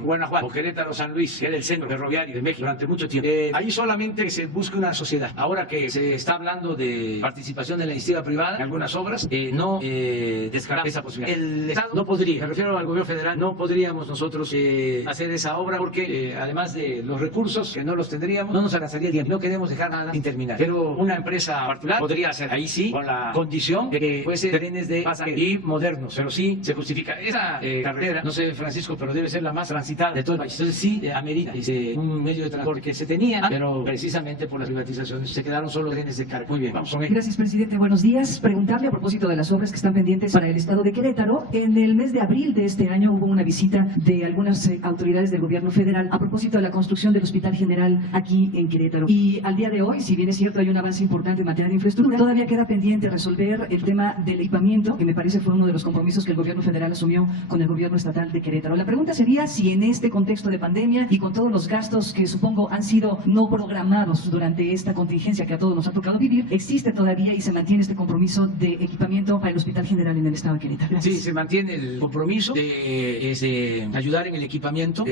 Guanajuato, o Querétaro, San Luis, que era el centro ferroviario de México durante mucho tiempo. Ahí solamente se busca una sociedad. Ahora que se está hablando de participación de la iniciativa privada en algunas obras, no descartar esa posibilidad. El Estado no podría, me refiero al gobierno federal, no podríamos nosotros hacer esa obra porque además de los recursos que no los tendríamos, no nos alcanzaría el tiempo. No queremos dejar nada sin terminar. Pero una empresa particular podría hacer, ahí sí, con la condición de que fuese trenes de pasajeros y modernos, pero sí se justifica. Esa carretera, no sé, Francisco, pero debe ser la más transitada de todo el país. Entonces sí amerita un medio de transporte que se tenía, pero precisamente por las privatizaciones se quedaron solo trenes de carga. Muy bien, vamos con él. Gracias, presidente. Buenos días. Preguntarle a propósito de las obras que están pendientes para el estado de Querétaro. En el mes de abril de este año hubo una visita de algunas autoridades del gobierno federal a propósito de la construcción del Hospital General aquí en Querétaro. Y al día de hoy, si bien es cierto hay un avance importante en materia de infraestructura, todavía queda pendiente resolver el tema del equipamiento, que me parece fue uno de los compromisos que el gobierno federal asumió con el gobierno estatal de Querétaro. La pregunta sería si en este contexto de pandemia y con todos los gastos que supongo han sido no programados durante esta contingencia que a todos nos ha tocado vivir, existe todavía y se mantiene este compromiso de equipamiento para el Hospital General en el estado de Querétaro. Gracias. Sí, se mantiene el compromiso de ayudar en el equipamiento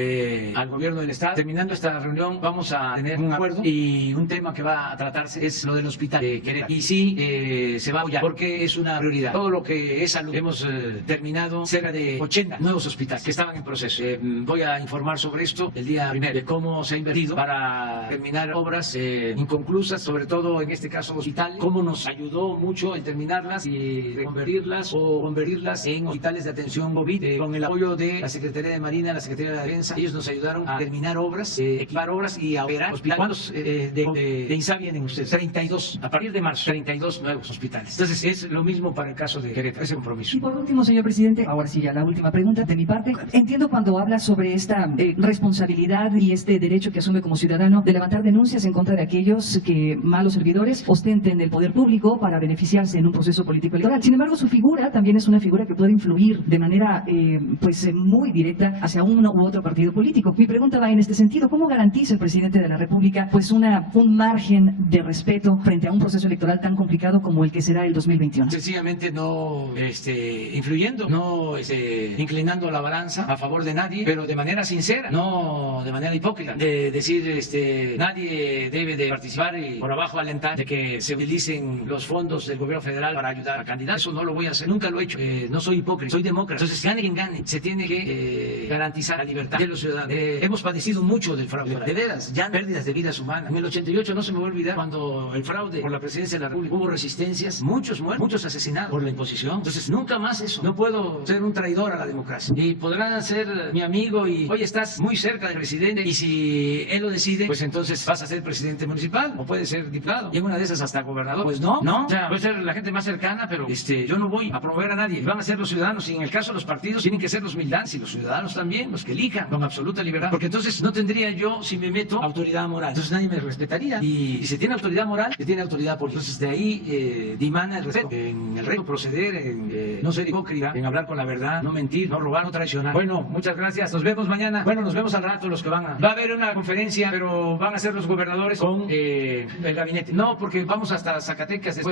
al gobierno del estado. Terminando esta reunión vamos a tener un acuerdo y un tema que va a tratarse es lo del hospital de Querétaro. Y sí, se va a apoyar porque es una prioridad. Todo lo que es salud, hemos terminado cerca de 80 nuevos hospitales que estaban en proceso. Voy a informar sobre esto el día primero, de cómo se ha invertido para terminar obras inconclusas, sobre todo en este caso hospitales, cómo nos ayudó mucho el terminarlas y reconvertirlas o convertirlas en hospitales de atención COVID, con el apoyo de la Secretaría de Marina, la Secretaría de la Defensa. Ellos nos ayudaron a terminar obras, equipar obras y a operar hospitales. ¿Cuántos de INSA vienen ustedes? 32, a partir de marzo, 32 nuevos hospitales. Entonces es lo mismo para el caso de Querétaro, ese compromiso. Y por último, señor presidente, ahora sí ya la última pregunta de mi parte. Entiendo cuando habla sobre esta responsabilidad y este derecho que asume como ciudadano de levantar denuncias en contra de aquellos que malos servidores ostenten el poder público para beneficiarse en un proceso político electoral. Sin embargo, su figura también es una figura que puede influir de manera muy directa hacia uno u otro partido político. Mi pregunta va en este sentido: ¿cómo garantiza el presidente de la República un margen de respeto frente a un proceso electoral tan complicado como el que será el 2021? Sencillamente no influyendo, no inclinando la balanza a favor de nadie, pero de manera sincera, no de manera hipócrita, de decir nadie debe de participar y por abajo alentar de que se utilicen los fondos del gobierno federal para ayudar a candidatos. Eso no lo voy a hacer, nunca lo he hecho, no soy hipócrita, soy demócrata. Entonces, gane quien gane, se tiene que garantizar la libertad de los ciudadanos. Hemos padecido mucho del fraude, de veras, ya pérdidas de vidas humanas. En el 88 no se me va a olvidar cuando el fraude por la presidencia de la República, hubo resistencias, muchos muertos, muchos asesinados por la imposición. Entonces, nunca más eso. No puedo ser un traidor a la democracia. Y podrán ser mi amigo y, oye, estás muy cerca del presidente y si él lo decide, pues entonces vas a ser presidente municipal o puedes ser diputado y en una de esas hasta gobernador. Pues no, o sea, puede ser la gente más cercana, pero yo no voy a promover a nadie. Van a ser los ciudadanos y en el caso de los partidos tienen que ser los militantes y los ciudadanos también, los que elijan con absoluta libertad. Porque entonces no tendría yo, si me meto, autoridad moral. Entonces nadie me respetaría. Y si se tiene autoridad moral, se tiene autoridad política. Entonces de ahí dimana el respeto. En el recto proceder, en no ser hipócrita, en hablar con la verdad, no mentir, no robar, no traicionar. Bueno, muchas gracias. Nos vemos mañana. Bueno, nos vemos al rato los que van a... Va a haber una conferencia, pero van a ser los gobernadores con el gabinete. No, porque vamos hasta Zacatecas después.